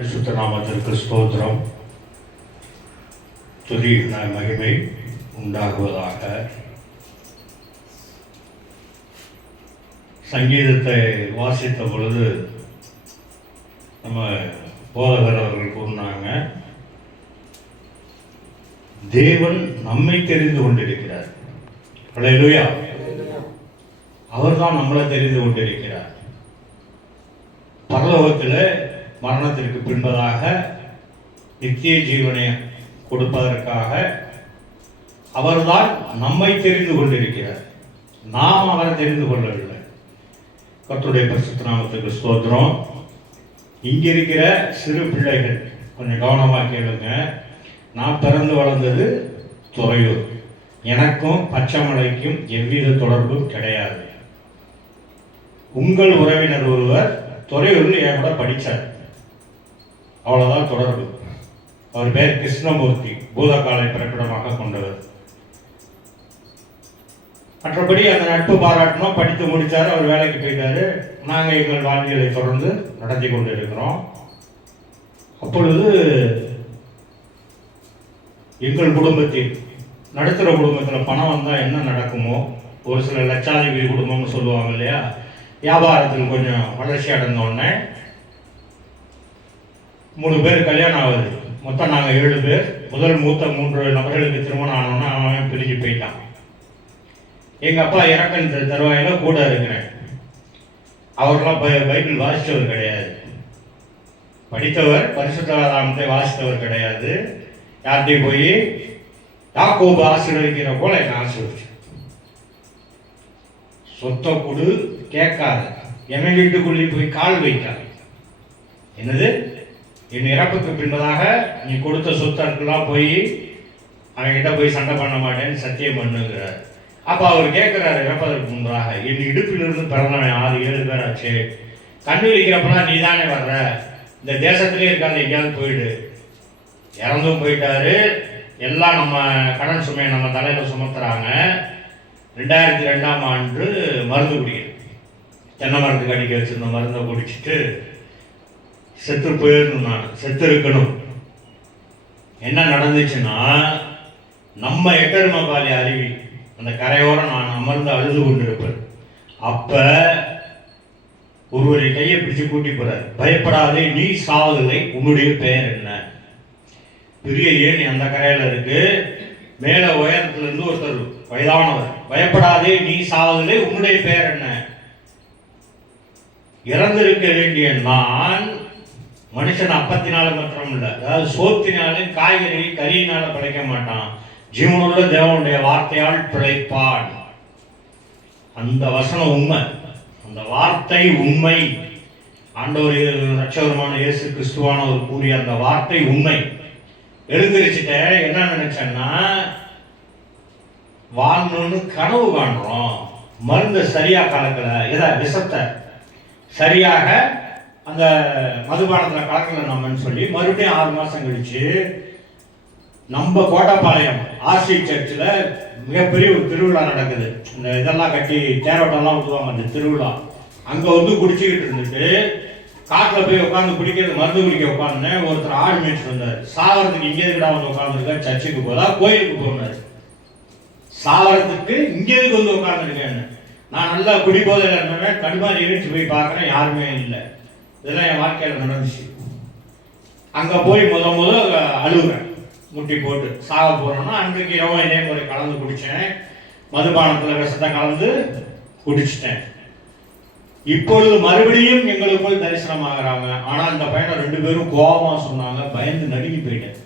பரிசுத்த நாமத்திற்கு ஸ்தோத்திரம், துதி மகிமை உண்டாகுவதாக. சங்கீதத்தை வாசித்த பொழுது நம்ம போதகர் அவர்கள் கூறினாங்க, தேவன் நம்மை தெரிந்து கொண்டிருக்கிறார். அல்லேலூயா. அவர்தான் நம்மளை தெரிந்து கொண்டிருக்கிறார். பரலோகத்தில் மரணத்திற்கு பின்பதாக நித்திய ஜீவனை கொடுப்பதற்காக அவர்தான் நம்மை தெரிந்து கொண்டிருக்கிறார். நாம் அவரை தெரிந்து கொள்ளவில்லை. கர்த்தருடைய பரிசுத்த நாமத்துக்கு ஸ்தோத்திரம். இங்க இருக்கிற சிறு பிள்ளைகள் கொஞ்சம் கவனமாக கேளுங்க. நான் பிறந்து வளர்ந்தது துறையூர். எனக்கும் பச்சைமலைக்கும் எவ்வித தொடர்பும் கிடையாது. உங்கள் உறவினர் ஒருவர் துறையூரில் என் கூட படித்தார், அவ்வளோதான் தொடர்பு. அவர் பேர் கிருஷ்ணமூர்த்தி, பூதகாலை பிறப்பிடமாக கொண்டவர். மற்றபடி அந்த நட்பு பாராட்டணும். படித்து முடித்தார், அவர் வேலைக்கு போயிட்டாரு. நாங்கள் எங்கள் வாழ்வியலை தொடர்ந்து நடத்தி கொண்டு இருக்கிறோம். அப்பொழுது எங்கள் குடும்பத்தில், நடுத்தர குடும்பத்தில் பணம் வந்தால் என்ன நடக்குமோ, ஒரு சில லட்சாதிபதி குடும்பம்னு சொல்லுவாங்க இல்லையா, வியாபாரத்தில் கொஞ்சம் வளர்ச்சி அடைந்தோடனே 3 பேர் கல்யாணம் ஆகுது. மொத்தம் நாங்கள் 7 பேர். முதல் மூத்த 3 நபர்களுக்கு திருமணம் ஆனோன்னா அவன் பிரிஞ்சு போயிட்டான். எங்கள் அப்பா இறக்கன் தருவாயில் கூட இருக்கிறேன். அவரெல்லாம் பைபிள் வாசித்தவர் கிடையாது, படித்தவர், பரிசுத்த வேதாகமத்தை வாசித்தவர் கிடையாது. யார்கிட்டையும் போய் யாக்கோபு ஆசீர்வதிக்கிற போல என்னை ஆசீர்வதிச்சு, சொத்தை கொடு கேட்காத, என் வீட்டுக்குள்ளே போய் கால் வைக்காது. என்னது, என் இறப்புக்கு பின்பதாக நீ கொடுத்த சொத்தெல்லாம் போய் அவன்கிட்ட போய் சண்டை பண்ண மாட்டேன்னு சத்தியம் பண்ணுங்கிறார். அப்போ அவர் கேட்குறாரு, இறப்பதற்கு முன்பாக, என் இடுப்பிலிருந்து பிறந்தவன் 6-7 பேர் ஆச்சு, கண்ணு வைக்கிறப்பெல்லாம் நீ தானே வர்ற, இந்த தேசத்துலேயே இருக்காது, எங்கேயாவது போயிடு. இறந்தும் போயிட்டாரு. எல்லாம் நம்ம கடன் சுமையை நம்ம தலையில் சுமத்துறாங்க. 2002ஆம் ஆண்டு மருந்து குடிக்கிறேன். தென்னை மரத்துக்கு அடிக்க வச்சிருந்த மருந்தை குடிச்சிட்டு செத்து போயிடணும். நான் செத்து இருக்கணும். என்ன நடந்துச்சுன்னா, நம்ம எட்டருமபாலி அருவி அந்த கரையோரம் நான் அமர்ந்து அழுது கொண்டிருப்பேன். அப்ப ஒருவரை கையை பிடிச்சு கூட்டி போறார். பயப்படாதே, நீ சாவதில்லை, உன்னுடைய பெயர் என்ன? பெரிய ஏணி அந்த கரையில இருக்கு. மேல உயரத்துல இருந்து ஒருத்தர் வயதானவர், பயப்படாதே, நீ சாவதில்லை, உன்னுடைய பெயர் என்ன? இறந்திருக்க வேண்டிய நான் மனுஷன் அப்பத்தினால மாத்திரம் இல்லை, அதாவது சோத்தினாலும் காய்கறி கறியினால பிழைக்க மாட்டான், ஜீவனுள்ள தேவனுடைய வார்த்தையால் பிழைப்பான். அந்த வசனம் உண்மை, அந்த வார்த்தை உண்மை. ஆண்டவர் ரட்சகருமான இயேசு கிறிஸ்துவானவர் கூறிய அந்த வார்த்தை உண்மை. எழுந்திருச்சுட்ட என்ன நினைச்சேன்னா, வாழணும்னு கனவு காண்றோம், மருந்தை சரியா கலக்கல, ஏதா விஷத்தை சரியாக அந்த மதுபானத்தில் கலக்கல நம்மன்னு சொல்லி மறுபடியும் 6 மாதம் கழிச்சு நம்ம கோட்டப்பாளையம் ஆர்சி சர்ச்சில் மிகப்பெரிய ஒரு திருவிழா நடக்குது. இந்த இதெல்லாம் கட்டி தேரோட்டம்லாம் ஊற்றுவாங்க, அந்த திருவிழா. அங்கே வந்து குடிச்சிக்கிட்டு இருந்துட்டு காட்டில் போய் உட்காந்து குடிக்கிறது, மருந்து குடிக்க உட்காந்து ஒருத்தர் ஆடு மேய்ச்சிட்டு வந்தார். சாவரத்துக்கு இங்கே இருக்கா வந்து உட்காந்துருக்காரு, சர்ச்சுக்கு போதா கோயிலுக்கு போனார். சாவரத்துக்கு இங்கே இருக்கு வந்து உட்காந்துருக்கேன்னு. நான் நல்லா குடிபோதையில் இருந்தேன். கடுமாரி எழுச்சி போய் பார்க்குறேன், யாருமே இல்லை. இதெல்லாம் என் வாழ்க்கையில் நடந்துச்சு. அங்கே போய் முத அழுகுறேன், முட்டி போட்டு சாக போகிறோன்னா. அன்றைக்கு இரவும் இதே முறை கலந்து குடித்தேன், மதுபானத்தில் விஷத்தை கலந்து குடிச்சிட்டேன். இப்பொழுது மறுபடியும் எங்களுக்குள் தரிசனமாகறாங்க. ஆனால் இந்த பையனை 2 பேரும் கோபமாக சொன்னாங்க, பயந்து நடுங்கி போயிட்டேன்.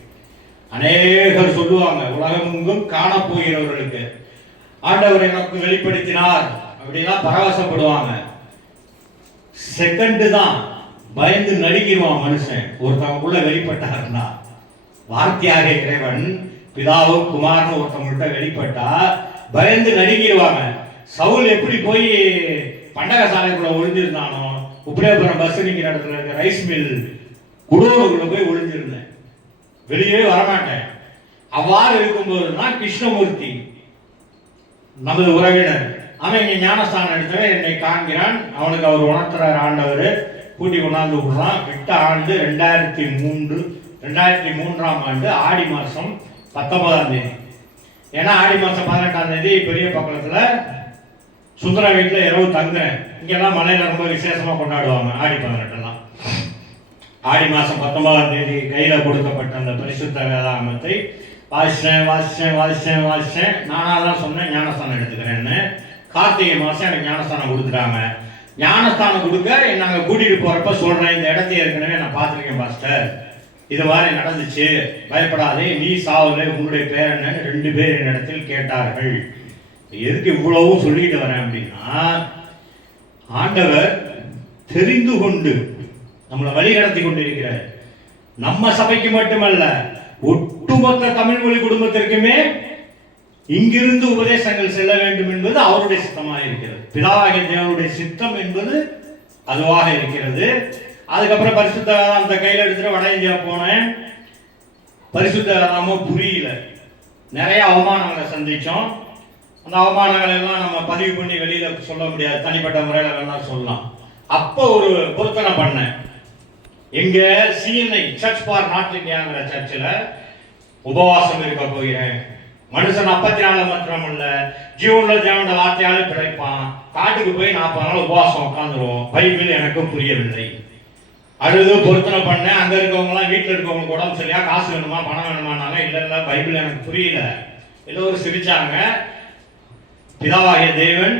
அநேகர் சொல்லுவாங்க, உலகமெங்கும் காணப்போகிறவர்களுக்கு ஆண்டவர் எனக்கு வெளிப்படுத்தினார் அப்படிலாம் பரவசப்படுவாங்க. செகண்டு தான் பயந்து நடுங்கிடுவான் மனுஷன். ஒருத்தவங்களுக்குள்ள வெளிப்பட்டாருன்னா, வார்த்தையாக இறைவன் பிதாவும் குமாரனும் ஒருத்தவங்கள்ட்ட வெளிப்பட்டா பயந்து நடுங்கிடுவாங்க. சவுல் எப்படி போய் பண்டக சாலைக்குள்ள ஒளிஞ்சிருந்தானோ, உப்ரேபுரம் பஸ் நிற்கிற இடத்துல இருக்க ரைஸ் மில் குடோனுக்குள்ள போய் ஒளிஞ்சிருந்தேன், வெளியே வரமாட்டேன். அவ்வாறு இருக்கும்போது தான் கிருஷ்ணமூர்த்தி நமது உறவினர், அவன் இங்கே ஞானஸ்தானம் எடுத்தவன் என்னை காண்கிறான். அவனுக்கு அவர் உணர்த்துறார், ஆண்டவர் கூட்டி கொண்டாந்து விடுறான். விட்ட ஆண்டு 2003ஆம் ஆண்டு ஆடி மாதம் 19ஆம் தேதி. ஏன்னா ஆடி மாதம் 18ஆம் தேதி பெரிய பக்கத்தில் சுந்தர வீட்டில் இரவு தங்குறேன். இங்கெல்லாம் மலையில் ரொம்ப விசேஷமாக கொண்டாடுவாங்க ஆடி 18எல்லாம். ஆடி மாதம் 19ஆம் தேதி கையில் கொடுக்கப்பட்ட அந்த பரிசுத்த வேதாகமத்தை வாசிச்சேன். நானாக தான் சொன்னேன் ஞானஸ்தானம் எடுத்துக்கிறேன்னு. கார்த்திகை மாதம் எனக்கு ஞானஸ்தானம் கொடுத்துட்டாங்க. ஞானஸ்தானம் கொடுக்க நாங்கள் கூட்டிகிட்டு போகிறப்ப சொல்கிறேன், இந்த இடத்தை ஏற்கனவே நான் பார்த்துருக்கேன் பாஸ்டர், இது மாதிரி நடந்துச்சு, பயப்படாதே, நீ சாவல, உங்களுடைய பேர் என்னன்னு 2 பேர் என்னிடத்தில் கேட்டார்கள். எதுக்கு இவ்வளவும் சொல்லிட்டு வரேன் அப்படின்னா, ஆண்டவர் தெரிந்து கொண்டு நம்மளை வழிநடத்தி கொண்டிருக்கிறார். நம்ம சபைக்கு மட்டுமல்ல, ஒட்டுமொத்த தமிழ் மொழி குடும்பத்திற்குமே இங்கிருந்து உபதேசங்கள் செல்ல வேண்டும் என்பது அவருடைய சித்தமாக இருக்கிறது. பிதாவாகிய தேவனுடைய சித்தம் என்பது அதுவாக இருக்கிறது. அதுக்கப்புறம் பரிசுத்த வேதாந்தத்தை கையில் எடுத்துட்டு வட இந்தியா போனேன். பரிசுத்த வேதாந்தமும் புரியல. நிறைய அவமானங்களை சந்திச்சோம். அந்த அவமானங்களை எல்லாம் நம்ம பதிவு பண்ணி வெளியில சொல்ல முடியாது, தனிப்பட்ட முறையில் வேணா சொல்லலாம். அப்போ ஒரு பொருத்தனை பண்ணேன். எங்க சிஎன்ஐ சர்ச் ஃபார் நார்த் இந்தியாங்கிற சர்ச்சில் உபவாசம் இருக்க போகிறேன். மனுஷன் 44 மாத்திரமல்ல, ஜீவனுள்ள தேவனுடைய வார்த்தையாலே பிழைப்பான். காட்டுக்கு போய் 40 நாள் உபவாசம் உட்காந்துருவோம். பைபிள் எனக்கு புரியவில்லை. அழுது பொருத்தனை பண்ணேன். அங்க இருக்கவங்கலாம் வீட்டில் இருக்கவங்க கூட சரியா காசு வேணுமா பணம் வேணுமானாங்க. இல்ல பைபிள் எனக்கு புரியல. எல்லோரும் சிரிச்சாங்க. பிதாவாகிய தேவன்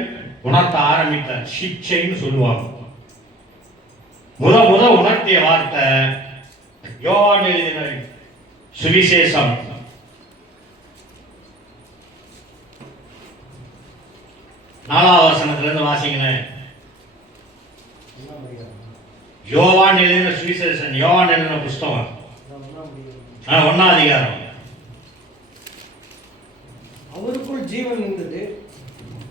உணர்த்த ஆரம்பித்தார். சிக்ஷைன்னு சொல்லுவாங்க. முத உணர்த்திய வார்த்தை யோவான் எழுதின சுவிசேஷம் 4ஆம் வசனத்திலிருந்து வாசிங்களேன். யோவான் எழுதின சுவிசேஷம், யோவான் எழுதின புஸ்தகம் 1ஆம் அதிகாரம். அவருக்குள் ஜீவன் இருந்தது,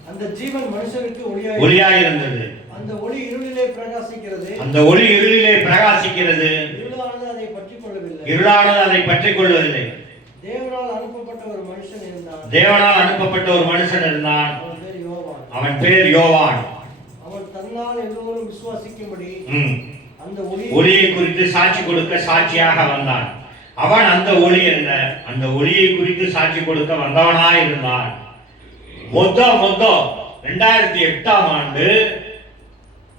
அந்த ஜீவன் மனுஷனுக்கு ஒளியாக இருந்தது. அந்த ஒளி இருளிலே பிரகாசிக்கிறது, அந்த ஒளி இருளிலே பிரகாசிக்கிறது. இருளானது அதை பற்றிக் கொள்ளவில்லை, இருளானது அதை பற்றிக் கொள்ளவில்லை. தேவனால் அனுப்பப்பட்ட ஒரு மனுஷன் இருந்தான், தேவனால் அனுப்பப்பட்ட ஒரு மனுஷன் இருந்தான். அவன் பேர் யோவான். அவன் தன்னால் எல்லோரும் விசுவாசிக்கும்படி அந்த ஒளியை குறித்து சாட்சி கொடுக்க சாட்சியாக வந்தான். அவன் அந்த ஒளி அல்ல, அந்த ஒளியை குறித்து சாட்சி கொடுக்க வந்தவனாய் இருந்தான். மொத்தம் 2008ஆம் ஆண்டு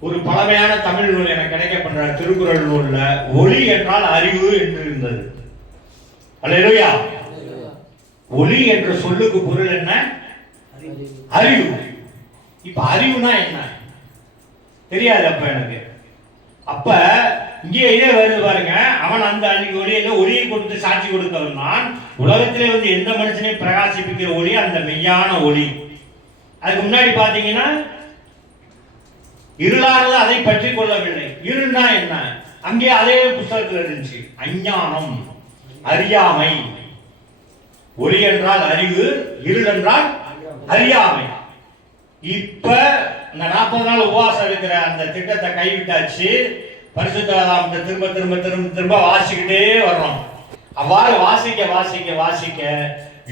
ஒரு பழமையான தமிழ் நூல் எனக்கு கிடைக்கப்படுற திருக்குறள் நூல்ல ஒளி என்றால் அறிவு என்று இருந்தது. அல்லேலூயா. ஒளி என்ற சொல்லுக்கு பொருள் என்ன? அறிவு. இப்ப அறிவுனா என்ன தெரியாது அப்ப எனக்கு. அப்ப இங்கே இதே வருது பாருங்க. அவன் அந்த அன்னைக்கு ஒளியை கொடுத்து சாட்சி கொடுக்க வந்தான். உலகத்திலே எந்த மனுஷனையும் பிரகாசிப்பிக்கிற ஒளி அந்த மெய்யான ஒளி. அதுக்கு முன்னாடி பாத்தீங்கன்னா இருளானது அதை பற்றி கொள்ளவில்லை. இருள்னா என்ன? அங்கே அதே புத்தகத்தில் இருந்துச்சு. அஞ்ஞானம், அறியாமை. ஒளி என்றால் அறிவு, இருள் என்றால் அறியாமை. இப்ப இந்த 40 நாள் உபவாசம் இருக்கிற அந்த திட்டத்தை கைவிட்டாச்சு. பரிசுத்த வேதாகமத்தை திரும்ப திரும்ப திரும்ப திரும்ப வாசிக்கிட்டே வர்றோம். அவ்வாறு வாசிக்க வாசிக்க வாசிக்க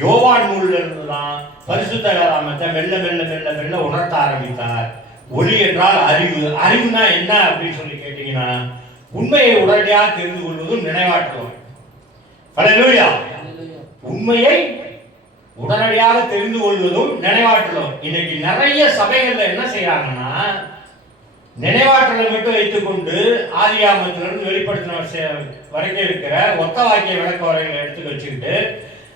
யோவான் நூலில் இருந்துதான் பரிசுத்த வேதாகமத்தை மெல்ல மெல்ல மெல்ல மெல்ல உணர்த்த ஆரம்பித்தார். ஒளி என்றால் அறிவு. அறிவுனா என்ன அப்படின்னு சொல்லி கேட்டீங்கன்னா, உண்மையை உடனடியாக தெரிந்து கொள்வதும் நினைவாற்றுவோம். அல்லேலூயா. உண்மையை உடனடியாக தெரிந்து கொள்வதும் நினைவாற்றலும். இன்னைக்கு நிறைய சபைகள்ல என்ன செய்யறாங்கன்னா, நினைவாற்றலை மட்டும் வைத்துக் கொண்டு ஆதியாகமத்திலிருந்து வெளிப்படுத்தின வரைக்கும் இருக்கிற ஒத்த வாக்கிய விளக்க வரைகளை எடுத்து வச்சுக்கிட்டு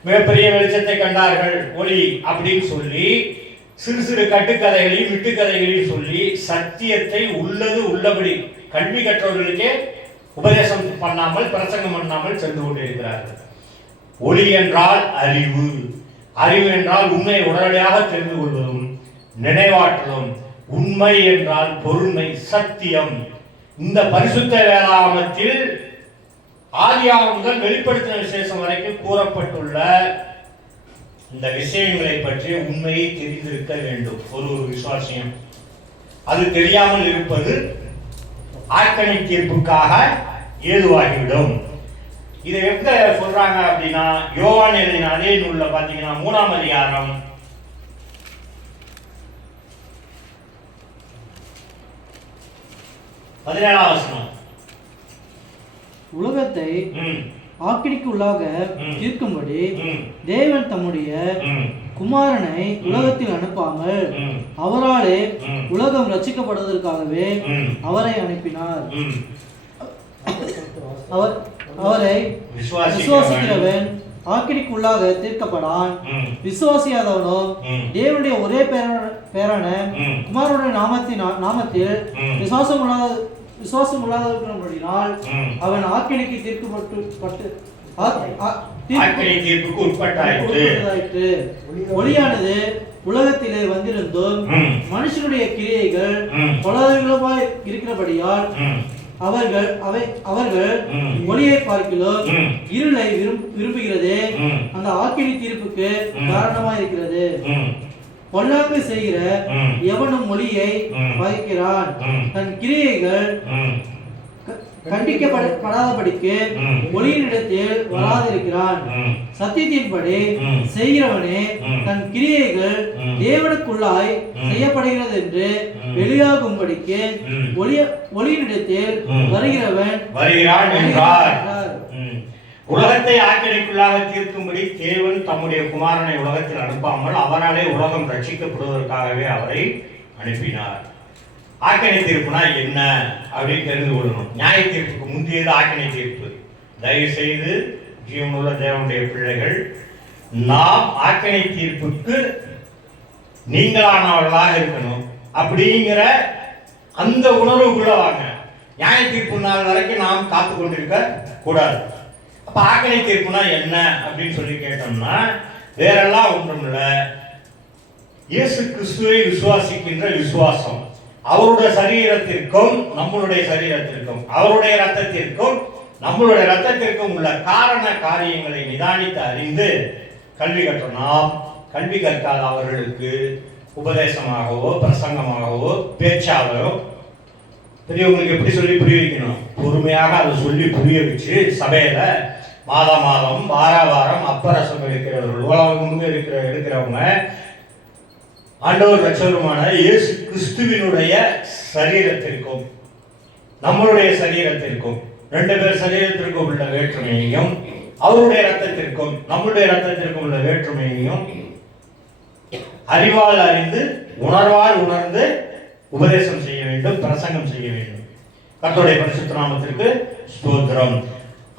மிகப்பெரிய வெளிச்சத்தை கண்டார்கள் ஒளி அப்படின்னு சொல்லி சிறு சிறு கட்டுக்கதைகளையும் விட்டுக்கதைகளையும் சொல்லி சத்தியத்தை உள்ளது உள்ளபடி கல்வி கற்றவர்களுக்கே உபதேசம் பண்ணாமல் பிரசங்கம் பண்ணாமல் சென்று கொண்டிருக்கிறார்கள். ஒளி என்றால் அறிவு. அறிவு என்றால் உண்மையை உடனடியாக தெரிந்து கொள்வதும் நினைவாற்றலும். உண்மை என்றால் பொறுமை, சத்தியம். இந்த பரிசுத்த வேதாகமத்தில் ஆதியாகமம் முதல் வெளிப்படுத்தின விசேஷம் வரைக்கும் கூறப்பட்டுள்ள இந்த விஷயங்களை பற்றி உண்மையை தெரிந்திருக்க வேண்டும் ஒரு விசுவாசியம். அது தெரியாமல் இருப்பது ஆக்கணி தீர்ப்புக்காக ஏதுவாகிவிடும். இதை எங்க சொல்றாங்க அப்படின்னா, யோவான் எழுதின அதே நூல்ல பாத்தீங்கன்னா 3ஆம் அதிகாரம் 10 17ஆம் வசனம். உலகத்தை ம் ஆக்கினைக்குள்ளாக ம். தீர்க்கும்படி ம் தேவன் தம்முடைய ம் குமாரனை உலகத்தில் அனுப்பாமல் ம் அவராலே ம் உலகம் ரட்சிக்கப்படுவதற்காகவே ம் அவரை அனுப்பினார். ம் அவரை விசுவாசிக்கிறவன் விசுவாசிக்கிறவன் ஆக்கினைக்குள்ளாக தீர்க்கப்படான். ம் விசுவாசியாதவனோ ம் தேவனுடைய ஒரே பேரான ம் குமாரனுடைய நாமத்தில் ம் விசுவாசம் உள்ளாதபடியினால் ம் அவன் ஆக்கினைக்கு தீர்க்கப்பட்டு ஆக்கினை தீர்ப்புக்கு உட்பட்டாயிற்று. உட்பட்டதாயிற்று. ஒளியானது உலகத்திலே வந்திருந்தும் ம் மனுஷனுடைய கிரியைகள் ம் பொல்லாதவைகளுமாய் இருக்கிறபடியால் ம் அவர்கள் ம் ஒளியை பார்க்கிலும் ம் இருளை விரும்புகிறதே ம் அந்த ஆக்கினை தீர்ப்புக்கு ம். காரணமாய் இருக்கிறது. ம் பொல்லாங்கு செய்கிற ம் எவனும் ஒளியை ம். பகைக்கிறான். ம் தன் கிரியைகள் ம் கண்டிக்கப்படாதபடிக்கு ம் ஒளியினிடத்தில் வராதிருக்கிறான். ம் சத்தியத்தின்படி ம். செய்கிறவனே ம். தன் கிரியைகள் ம். தேவனுக்குள்ளாய் ம். செய்யப்படுகிறது என்று ம். வெளியாகும்படிக்கு ம். ஒளியினிடத்தில் ம். வருகிறான் என்றார். ம். உலகத்தை ஆக்கினைக்குள்ளாக தீர்க்கும்படி தேவன் தம்முடைய குமாரனை உலகத்தில் அனுப்பாமல் அவராலே உலகம் ரட்சிக்கப்படுவதற்காகவே அவரை அனுப்பினார். ஆக்கினை தீர்ப்புனா என்ன அப்படின்னு தெரிந்து கொள்ளணும். நியாய தீர்ப்புக்கு முந்தையது ஆக்கினை தீர்ப்பு. தயவு செய்து ஜீவனுள்ள தேவனுடைய பிள்ளைகள், நாம் ஆக்கினை தீர்ப்புக்கு நீங்களானவர்களாக இருக்கணும் அப்படிங்கிற அந்த உணர்வுக்குள்ள வாங்க. நியாய தீர்ப்பு நாள் வரைக்கும் நாம் காத்து கொண்டிருக்க கூடாது. அப்ப ஆக்கினை தீர்ப்புனா என்ன அப்படின்னு சொல்லி கேட்டோம்னா வேறெல்லாம் ஒன்றும் இல்லை, இயேசு கிறிஸ்துவை விசுவாசிக்கின்ற விசுவாசம். அவருடைய சரீரத்திற்கும் நம்மளுடைய சரீரத்திற்கும், அவருடைய ரத்தத்திற்கும் நம்மளுடைய ரத்தத்திற்கும் உள்ள காரண காரியங்களை நிதானித்து அறிந்து கல்வி கற்ற நாம், கல்வி கற்காத அவர்களுக்கு உபதேசமாகவோ பிரசங்கமாகவோ பேச்சாகவோ பெரியவங்களுக்கு எப்படி சொல்லி புரிய வைக்கணும், பொறுமையாக அதை சொல்லி புரிய வச்சு சபையில மாதம் மாதம் வாரம் அப்பரசம் எடுக்கிறவர்கள், உலகம் எடுக்கிறவங்க ஆண்டவர் ரட்சகருமான இயேசு கிறிஸ்துவினுடைய சரீரத்திற்கும் நம்மளுடைய சரீரத்திற்கும், ரெண்டு பேர் சரீரத்திற்கும் உள்ள வேற்றுமையையும் அவருடைய ரத்தத்திற்கும் நம்முடைய ரத்தத்திற்கும் உள்ள வேற்றுமையையும் அறிவால் அறிந்து உணர்வால் உணர்ந்து உபதேசம் செய்ய வேண்டும், பிரசங்கம் செய்ய வேண்டும். கர்த்தருடைய பரிசுத்த நாமத்திற்கு ஸ்தோத்திரம்.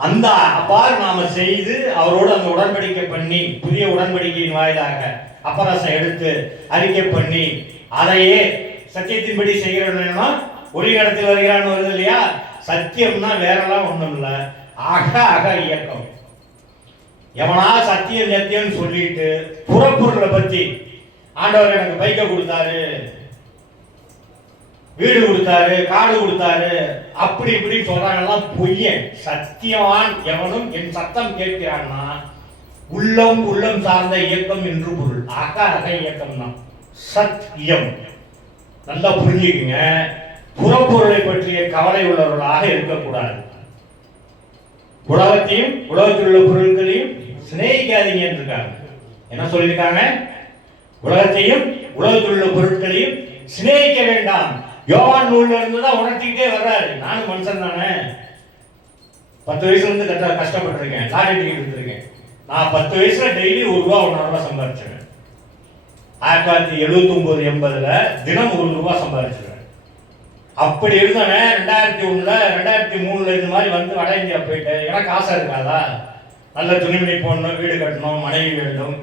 அந்த அவ்வாறு நாம செய்து அவரோடு அந்த உடன்படிக்கை பண்ணி புதிய உடன்படிக்கையின் வாயிலாக அப்பரசம் எடுத்து அறிக்கை பண்ணி அதையே சத்தியத்தின்படி செய்கிறோம்னா ஒளி கடத்தில் வருகிறான்னு வருது இல்லையா. சத்தியம்னா வேறெல்லாம் ஒண்ணும் இல்லை, அக இயக்கம். எவனா சத்தியம் சத்தியம்னு சொல்லிட்டு புறப்பொருளை பத்தி ஆண்டவர் எனக்கு பைக்கை கொடுத்தாரு, வீடு கொடுத்தாரு, காடு கொடுத்தாரு, அப்படி இப்படி சொல்றாங்கலாம் பொய்யன். சத்தியவான் எவனும் என் சத்தம் கேட்கிறான்னா உள்ளம் சார்ந்த இயக்கம் என்று பொருள். அக இயக்கம் தான் சத்தியம். நல்லா புரிஞ்சுக்குங்க. புறப்பொருளை பற்றிய கவலை உள்ளவர்களாக இருக்கக்கூடாது. உலகத்தையும் உலகத்தில் உள்ள பொருட்களையும் சிநேகிக்காதீங்க இருக்காங்க. என்ன சொல்லியிருக்காங்க? உலகத்தையும் உலகத்தில் உள்ள பொருட்களையும் சிநேகிக்க வேண்டாம். யோவான் நூல்ல இருந்து தான் உணர்த்திக்கிட்டே வர்றாரு. நானும் மனுஷன் தானே, 10 வயசுல இருந்து கஷ்டப்பட்டிருக்கேன், லாரி டிக்கெட் எடுத்திருக்கேன். நான் 10 வயசுல டெய்லி ₹1 ₹1.5 சம்பாதிச்சேன். 1979-80 தினம் ₹1 சம்பாதிச்சிருக்கேன். அப்படி இருந்தவன் 2001 2003 இந்த மாதிரி வந்து வட இந்தியா போயிட்டேன். எனக்கு ஆசை இருக்காதா? நல்ல துணிமணி போடணும், வீடு கட்டணும், மனைவி வேண்டும்,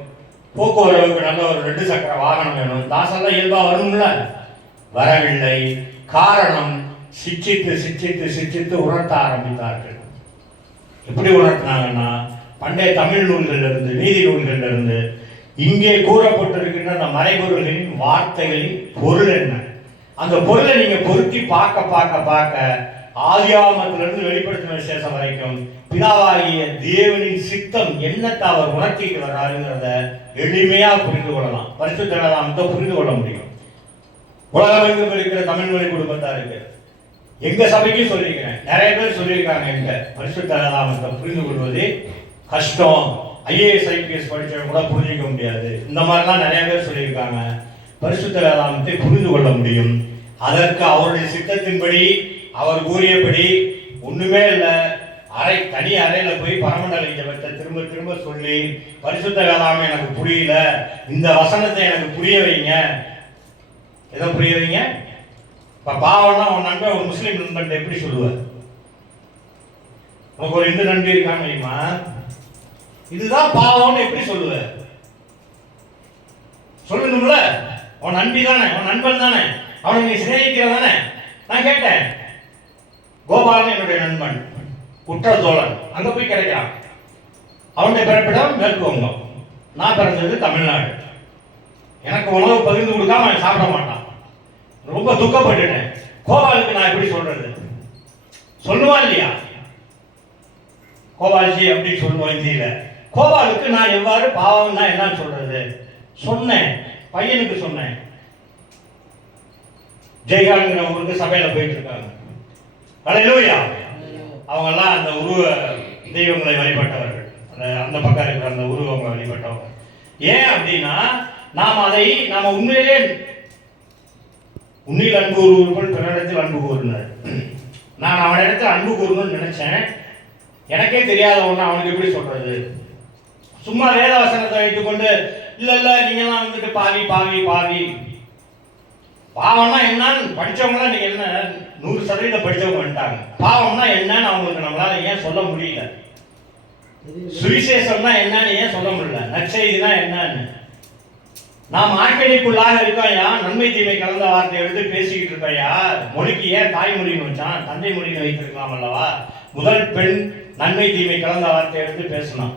போக்குவரவுக்கு நல்ல ஒரு 2 சக்கர வாகனம் வேணும். தாசெல்லாம் இயல்பா வரும்ல, வரவில்லை. காரணம் சிச்சித்து உணர்த்த ஆரம்பித்தார்கள். எப்படி உணர்த்தினாங்கன்னா, பண்டைய தமிழ் நூல்கள்ல இருந்து நீதி நூல்கள்ல இருந்து இங்கே கூறப்பட்டிருக்கின்ற அந்த மறைபொருள்களின் வார்த்தைகளின் பொருள் என்ன, அந்த பொருளை நீங்க பொருத்தி பார்க்க ஆதியாகமத்திலிருந்து வெளிப்படுத்தின விசேஷம் வரைக்கும் பிதாவாகிய தேவனின் சித்தம் என்னத்தை அவர் உணர்த்திட்டு வர்றாருங்கிறத எளிமையா புரிந்து கொள்ளலாம். பரிசுத்த வேதாகமத்தை புரிந்து கொள்ள முடியும். உலகமெங்கும் இருக்கிற தமிழ் மொழி குடும்பத்தாருக்கு எங்க சபைக்கும் சொல்லியிருக்கிறேன், நிறைய பேர் சொல்லியிருக்காங்க, எங்க பரிசுத்த வேதாகமத்தை புரிந்து கொள்வது கஷ்டம், IAS IPS படிச்சவங்க கூட புரிஞ்சிக்க முடியாது, இந்த மாதிரிலாம் நிறைய பேர் சொல்லியிருக்காங்க. பரிசுத்த வேதாகமத்தை புரிந்து கொள்ள முடியும். அதற்கு அவருடைய சித்தத்தின்படி அவர் கூறியபடி ஒண்ணுமே இல்லை, தனி அறையில போய் பரமண்டல ஜெபத்தை திரும்ப திரும்ப சொல்லி, பரிசுத்த வேதாகம் எனக்கு புரியல, இந்த வசனத்தை எனக்கு புரிய வைங்க. எதை புரிய வைங்க? இப்ப பாவம்னா உன் நண்பன் ஒரு முஸ்லீம் நண்பன் எப்படி சொல்லுவ? உனக்கு ஒரு இந்து நண்பி இருக்காங்க, இதுதான் பாவம்னு எப்படி சொல்லுவ? சொல்லணும்ல. உன் நண்பி தானே, உன் நண்பன் தானே, அவனை நீ சிநேகிக்கிற தானே. நான் கேட்டேன், கோபாலன் என்னுடைய நண்பன், குற்ற தோழன், அங்க போய் கிடைக்கிறான். அவனுடைய பிறப்பிடம் மேற்கு வங்கம், நான் பிறந்தது தமிழ்நாடு. எனக்கு உணவு பகிர்ந்து கொடுக்காம அவன் சாப்பிட மாட்டான். ரொம்ப துக்கப்பட்டுட்டேன். கோபாலுக்கு நான் எப்படி சொல்றது? சொல்லுவான் இல்லையா? கோபால்ஜி அப்படி சொல்லுவோம் இந்தியில. கோபாலுக்கு நான் எவ்வாறு பாவம்னா என்னன்னு சொல்றது? சொன்னேன், பையனுக்கு சொன்னேன். ஜெயகாங்கிற ஊருக்கு சபையில போயிட்டு இருக்காங்க. அல்லேலூயா. அவங்க எல்லாம் அந்த உருவ தெய்வங்களை வழிபட்டவர்கள், அந்த பக்கம் இருக்கிற அந்த உருவங்களை வழிபட்டவங்க. ஏன் அப்படின்னா நாம உண்மையிலே உன்னில் அன்பு கூறுவர்கள் பிறரிடத்தில் அன்பு கூறினார். நான் அவனிடத்தில் அன்பு கூறணும்னு நினைச்சேன். எனக்கே தெரியாத ஒண்ணு அவனுக்கு எப்படி சொல்றது? சும்மா வேத வசனத்தை வைத்துக் கொண்டு இல்ல நீங்கெல்லாம் வந்துட்டு பாவி பாவி பாவி, பாவம்னா என்னன்னு படிச்சவங்களாம் நீங்க என்ன 100% படிச்சவங்க வந்துட்டாங்க. பாவம்னா என்னன்னு அவங்களுக்கு நம்மளால ஏன் சொல்ல முடியல? சுவிசேஷம்னா என்னன்னு ஏன் சொல்ல முடியல? நற்செய்தினா என்னன்னு? நாம் ஆட்களிக்குள்ளாக இருக்கோம்யா, நன்மை தீமை கலந்த வார்த்தை எடுத்து பேசிக்கிட்டு இருக்கோம்யா. மொழிக்கு ஏன் தாய்மொழின்னு வச்சான்? தந்தை மொழின்னு வைத்திருக்கலாம் அல்லவா? முதல் பெண் நன்மை தீமை கலந்த வார்த்தை எடுத்து பேசணும்.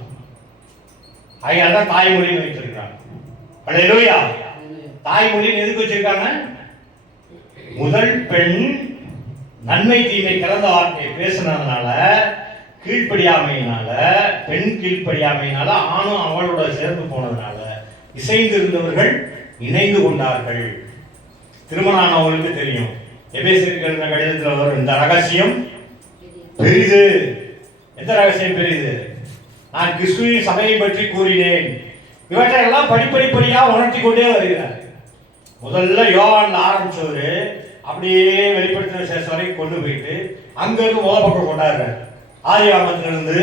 அதனாலதான் தாய்மொழின்னு வைத்திருக்காங்க. அல்லேலூயா. தாய்மொழின்னு எதுக்கு வச்சிருக்காங்க? முதல் பெண் நன்மை தீமை கலந்த வார்த்தையை பேசினதுனால, கீழ்ப்படியாமையினால, பெண் கீழ்ப்படியாமையினால, ஆணும் அவளோட சேர்ந்து போனதுனால இசைந்து இருந்தவர்கள் இணைந்து கொண்டார்கள். திருமணம் ஆனவங்களுக்கு தெரியும். எபேசியருக்கு கடிதத்தில் வரும் இந்த ரகசியம் பெரிது. எந்த ரகசியம் பெரிது? நான் கிறிஸ்துவின் சபையை பற்றி கூறினேன். இவற்றையெல்லாம் படிப்படிப்படியா உணர்த்தி கொண்டே வருகிறார். முதல்ல யோவான்ல ஆரம்பிச்சவரு அப்படியே வெளிப்படுத்தின விசேஷம் வரைக்கும் கொண்டு போயிட்டு அங்கிருந்து முதல் பக்கம் கொண்டாடுறாரு. ஆதியாகமத்திலிருந்து